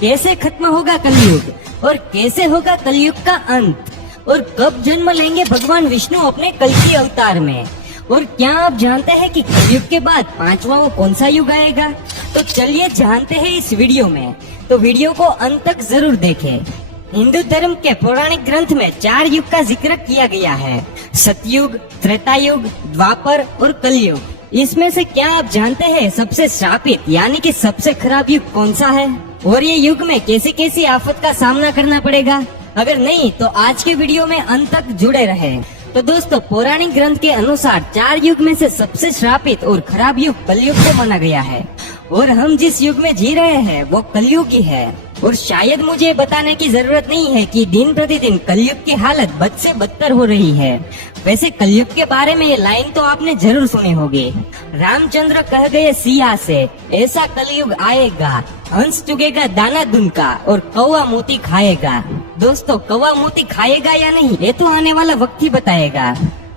कैसे खत्म होगा कलयुग और कैसे होगा कलयुग का अंत, और कब जन्म लेंगे भगवान विष्णु अपने कल्कि अवतार में, और क्या आप जानते हैं कि कलयुग के बाद पांचवा वो कौन सा युग आएगा? तो चलिए जानते हैं इस वीडियो में। तो वीडियो को अंत तक जरूर देखें। हिंदू धर्म के पौराणिक ग्रंथ में 4 युग का जिक्र किया गया है, सतयुग, त्रेतायुग, द्वापर और कलयुग। इसमें से क्या आप जानते हैं सबसे श्रापित यानी कि सबसे खराब युग कौन सा है, और ये युग में कैसी कैसी आफत का सामना करना पड़ेगा? अगर नहीं तो आज के वीडियो में अंत तक जुड़े रहें। तो दोस्तों, पौराणिक ग्रंथ के अनुसार 4 युग में से सबसे श्रापित और खराब युग कलयुग को माना गया है, और हम जिस युग में जी रहे हैं वो कलयुग ही है। और शायद मुझे बताने की जरूरत नहीं है कि दिन प्रतिदिन कलयुग की हालत बद से बदतर हो रही है। वैसे कलयुग के बारे में ये लाइन तो आपने जरूर सुनी होगी, रामचंद्र कह गए सिया से, ऐसा कलयुग आएगा, हंस चुगेगा दाना दुन का और कौवा मोती खाएगा। दोस्तों, कौवा मोती खाएगा या नहीं ये तो आने वाला वक्त ही बताएगा,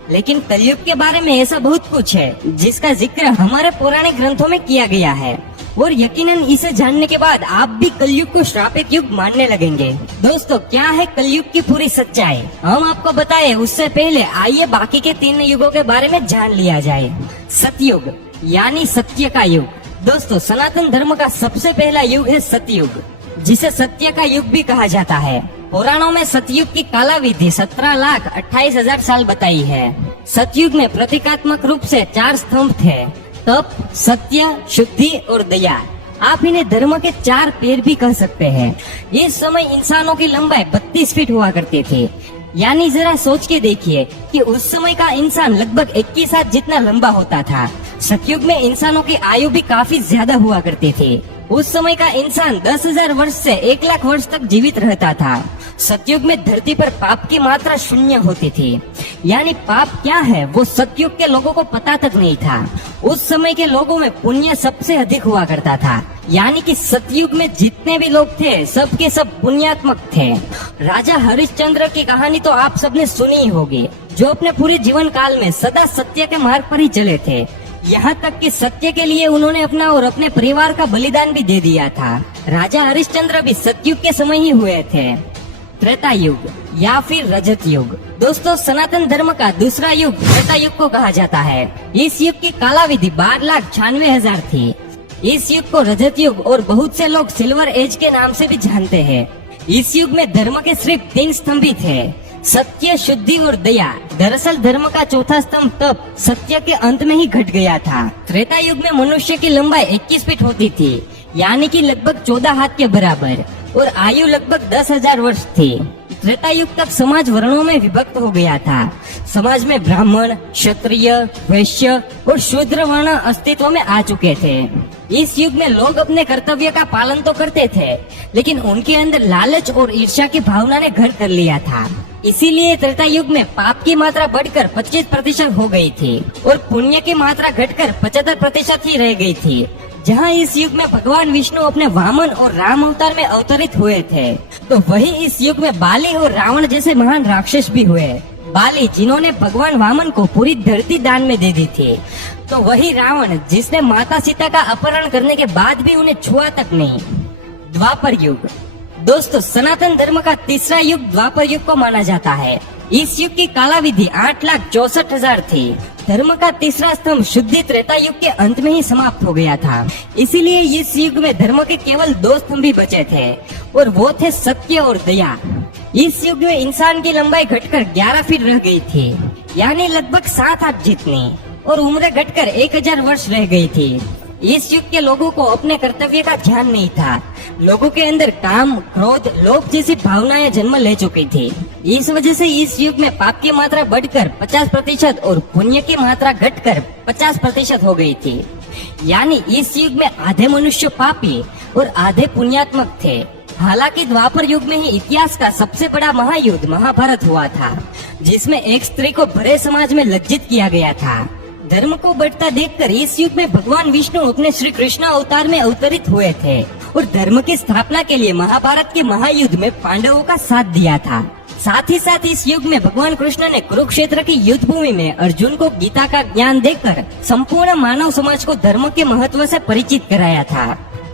लेकिन कलयुग के बारे में ऐसा बहुत कुछ है जिसका जिक्र हमारे पुराने ग्रंथों में किया गया है, और यकीनन इसे जानने के बाद आप भी कलयुग को श्रापित युग मानने लगेंगे। दोस्तों, क्या है कलयुग की पूरी सच्चाई हम आपको बताएं उससे पहले आइए बाकी के 3 युगों के बारे में जान लिया जाए। सतयुग यानी सत्य का युग। दोस्तों, सनातन धर्म का सबसे पहला युग है सतयुग, जिसे सत्य का युग भी कहा जाता है। पुराणों में सतयुग की कालावधि 17,28,000 साल बताई है। सतयुग में प्रतीकात्मक रूप से 4 स्तंभ थे, तप, सत्य, शुद्धि और दया। आप इन्हें धर्म के 4 पैर भी कह सकते हैं। इस समय इंसानों की लंबाई 32 फीट हुआ करती थी, यानी जरा सोच के देखिए कि उस समय का इंसान लगभग 21 हाथ जितना लंबा होता था। सतयुग में इंसानों की आयु भी काफी ज्यादा हुआ करती थी। उस समय का इंसान 10,000 वर्ष से 1,00,000 वर्ष तक जीवित रहता था। सतयुग में धरती पर पाप की मात्रा शून्य होती थी, यानी पाप क्या है वो सतयुग के लोगों को पता तक नहीं था। उस समय के लोगों में पुण्य सबसे अधिक हुआ करता था, यानी कि सतयुग में जितने भी लोग थे सब के सब पुण्यात्मक थे। राजा हरिश्चंद्र की कहानी तो आप सबने सुनी ही होगी, जो अपने पूरे जीवन काल में सदा सत्य के मार्ग पर ही चले थे। यहाँ तक कि सत्य के लिए उन्होंने अपना और अपने परिवार का बलिदान भी दे दिया था। राजा हरिश्चंद्र भी सतयुग के समय ही हुए थे। त्रेता युग या फिर रजत युग। दोस्तों, सनातन धर्म का दूसरा युग त्रेता युग को कहा जाता है। इस युग की कालावधि 12,96,000 थी। इस युग को रजत युग और बहुत से लोग सिल्वर एज के नाम से भी जानते हैं। इस युग में धर्म के सिर्फ 3 स्तंभ ही थे, सत्य, शुद्धि और दया। दरअसल धर्म का चौथा स्तंभ तप सत्य के अंत में ही घट गया था। त्रेता युग में मनुष्य की लंबाई 21 फीट होती थी, यानी कि लगभग 14 हाथ के बराबर, और आयु लगभग 10,000 वर्ष थी। त्रेता युग तक समाज वर्णों में विभक्त हो गया था। समाज में ब्राह्मण, क्षत्रिय, वैश्य और शूद्र वर्ण अस्तित्व में आ चुके थे। इस युग में लोग अपने कर्तव्य का पालन तो करते थे, लेकिन उनके अंदर लालच और ईर्ष्या की भावना ने घर कर लिया था। इसीलिए त्रेता युग में पाप की मात्रा बढ़कर 25% हो गई थी, और पुण्य की मात्रा घटकर 75% ही रह गई थी। जहाँ इस युग में भगवान विष्णु अपने वामन और राम अवतार में अवतरित हुए थे, तो वही इस युग में बाली और रावण जैसे महान राक्षस भी हुए। बाली, जिन्होंने भगवान वामन को पूरी धरती दान में दे दी थी, तो वही रावण जिसने माता सीता का अपहरण करने के बाद भी उन्हें छुआ तक नहीं। द्वापर युग। दोस्तों, सनातन धर्म का तीसरा युग द्वापर युग को माना जाता है। इस युग की कालावधि 8,64,000 थी। धर्म का तीसरा स्तंभ शुद्धि त्रेता युग के अंत में ही समाप्त हो गया था। इसीलिए इस युग में धर्म के केवल 2 स्तंभ ही बचे थे, और वो थे सत्य और दया। इस युग में इंसान की लंबाई घटकर 11 फीट रह गई थी, यानी लगभग 7 हाथ जितनी, और उम्र घटकर 1,000 वर्ष रह गई थी। इस युग के लोगों को अपने कर्तव्य का ध्यान नहीं था। लोगों के अंदर काम, क्रोध, लोभ जैसी भावनाएं जन्म ले चुकी थी। इस वजह से इस युग में पाप की मात्रा बढ़कर 50% और पुण्य की मात्रा घटकर 50% हो गई थी। यानी इस युग में आधे मनुष्य पापी और आधे पुण्यात्मक थे। हालांकि द्वापर युग में ही इतिहास का सबसे बड़ा महायुद्ध महाभारत हुआ था, जिसमें एक स्त्री को भरे समाज में लज्जित किया गया था। धर्म को बढ़ता देखकर इस युग में भगवान विष्णु अपने श्री कृष्ण अवतार में अवतरित हुए थे, और धर्म की स्थापना के लिए महाभारत के महायुद्ध में पांडवों का साथ दिया था। साथ ही साथ इस युग में भगवान कृष्ण ने कुरुक्षेत्र की युद्ध भूमि में अर्जुन को गीता का ज्ञान देकर संपूर्ण मानव समाज को धर्म के महत्व से परिचित कराया था।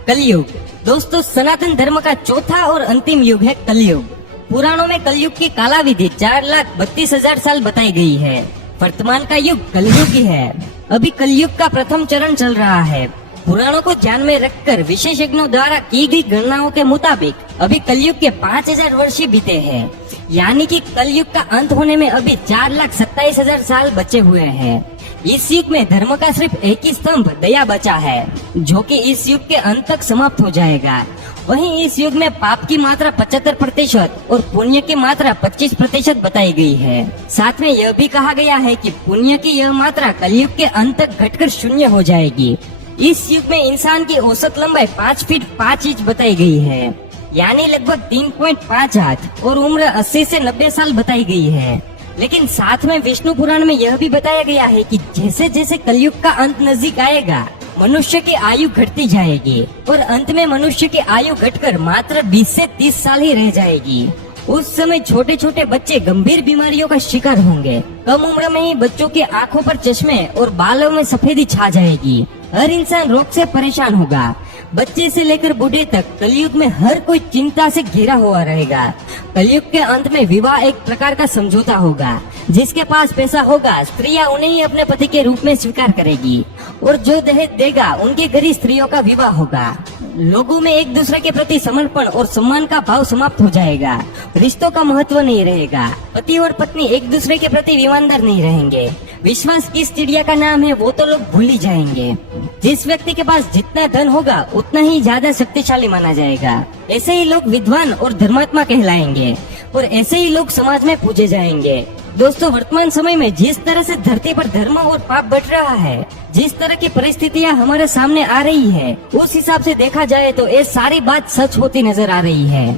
कलयुग। दोस्तों, सनातन धर्म का चौथा और अंतिम युग है कलयुग। पुराणों में कलयुग की कालाविधि 4,32,000 साल बताई गई है। वर्तमान का युग कलयुग ही है। अभी कलयुग का प्रथम चरण चल रहा है। पुराणों को ध्यान में रखकर विशेषज्ञों द्वारा की गई गणनाओं के मुताबिक अभी कलयुग के 5,000 वर्ष ही बीते हैं। यानी कि कलयुग का अंत होने में अभी 4,27,000 साल बचे हुए हैं। इस युग में धर्म का सिर्फ एक ही स्तंभ दया बचा है, जो कि इस युग के अंत तक समाप्त हो जाएगा। वहीं इस युग में पाप की मात्रा 75% और पुण्य की मात्रा 25% बताई गई है। साथ में यह भी कहा गया है कि पुण्य की यह मात्रा कलयुग के अंत तक घटकर शून्य हो जाएगी। इस युग में इंसान की औसत लंबाई 5 फीट 5 इंच बताई गई है, यानी लगभग 3.5 हाथ, और उम्र 80 से 90 साल बताई गई है। लेकिन साथ में विष्णु पुराण में यह भी बताया गया है कि जैसे जैसे कलयुग का अंत नजदीक आएगा, मनुष्य की आयु घटती जाएगी और अंत में मनुष्य की आयु घटकर मात्र 20 से 30 साल ही रह जाएगी। उस समय छोटे छोटे बच्चे गंभीर बीमारियों का शिकार होंगे। कम उम्र में ही बच्चों की आंखों पर चश्मे और बालों में सफेदी छा जाएगी। हर इंसान रोग से परेशान होगा। बच्चे से लेकर बूढ़े तक कलयुग में हर कोई चिंता से घिरा हुआ रहेगा। कलयुग के अंत में विवाह एक प्रकार का समझौता होगा। जिसके पास पैसा होगा, स्त्रियां उन्हें ही अपने पति के रूप में स्वीकार करेगी, और जो दहेज देगा उनके घर ही स्त्रियों का विवाह होगा। लोगों में एक दूसरे के प्रति समर्पण और सम्मान का भाव समाप्त हो जाएगा। रिश्तों का महत्व नहीं रहेगा। पति और पत्नी एक दूसरे के प्रति ईमानदार नहीं रहेंगे। विश्वास किस चिड़िया का नाम है वो तो लोग भूल ही जाएंगे। जिस व्यक्ति के पास जितना धन होगा उतना ही ज्यादा शक्तिशाली माना जाएगा। ऐसे ही लोग विद्वान और धर्मात्मा कहलाएंगे, और ऐसे ही लोग समाज में पूजे जाएंगे। दोस्तों, वर्तमान समय में जिस तरह से धरती पर धर्म और पाप बढ़ रहा है, जिस तरह की परिस्थितियां हमारे सामने आ रही है, उस हिसाब से देखा जाए तो ये सारी बात सच होती नजर आ रही है।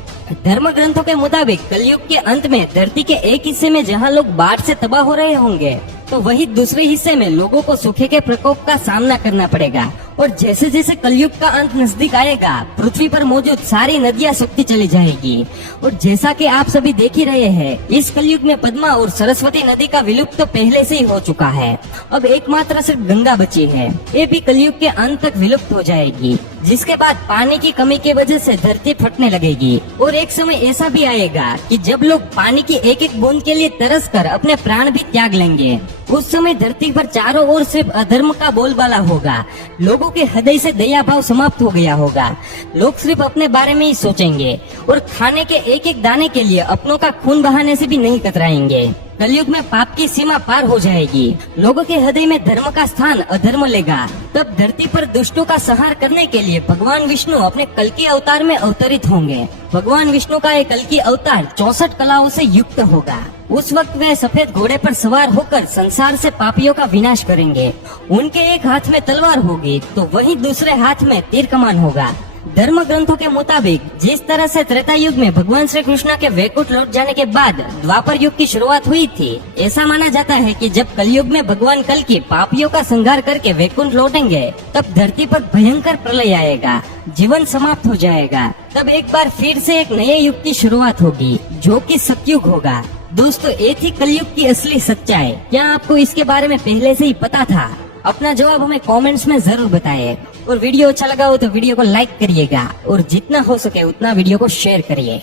धर्म ग्रंथों के मुताबिक कलयुग के अंत में धरती के एक हिस्से में जहां लोग बाढ़ से तबाह हो रहे होंगे, तो वही दूसरे हिस्से में लोगों को सूखे के प्रकोप का सामना करना पड़ेगा। और जैसे जैसे कलयुग का अंत नजदीक आएगा, पृथ्वी पर मौजूद सारी नदियां सूखती चली जाएगी। और जैसा कि आप सभी देख ही रहे हैं, इस कलयुग में पद्मा और सरस्वती नदी का विलुप्त तो पहले से ही हो चुका है। अब एकमात्र सिर्फ गंगा बची है। ये भी कलयुग के अंत तक विलुप्त हो जाएगी, जिसके बाद पानी की कमी की वजह से धरती फटने लगेगी। और एक समय ऐसा भी आएगा कि जब लोग पानी की एक एक बूंद के लिए तरस कर अपने प्राण भी त्याग लेंगे। उस समय धरती पर चारों ओर सिर्फ अधर्म का बोलबाला होगा। लोगों के हृदय से दया भाव समाप्त हो गया होगा। लोग सिर्फ अपने बारे में ही सोचेंगे और खाने के एक एक दाने के लिए अपनों का खून बहाने से भी नहीं कतराएंगे। कलयुग में पाप की सीमा पार हो जाएगी। लोगों के हृदय में धर्म का स्थान अधर्म लेगा। तब धरती पर दुष्टों का संहार करने के लिए भगवान विष्णु अपने कल्कि अवतार में अवतरित होंगे। भगवान विष्णु का ये कल्कि अवतार 64 कलाओं से युक्त होगा। उस वक्त वे सफेद घोड़े पर सवार होकर संसार से पापियों का विनाश करेंगे। उनके एक हाथ में तलवार होगी तो वहीं दूसरे हाथ में तीर कमान होगा। धर्म ग्रंथों के मुताबिक जिस तरह से त्रेता युग में भगवान श्री कृष्ण के वैकुंठ लौट जाने के बाद द्वापर युग की शुरुआत हुई थी, ऐसा माना जाता है कि जब कलयुग में भगवान कल्कि पापियों का संहार करके वैकुंठ लौटेंगे, तब धरती पर भयंकर प्रलय आएगा, जीवन समाप्त हो जाएगा। तब एक बार फिर से एक नए युग की शुरुआत होगी, जो कि सतयुग होगा। दोस्तों, ये थी कलयुग की असली सच्चाई। क्या आपको इसके बारे में पहले से ही पता था? अपना जवाब हमें कमेंट्स में जरूर बताएं। और वीडियो अच्छा लगा हो तो वीडियो को लाइक करिएगा और जितना हो सके उतना वीडियो को शेयर करिए।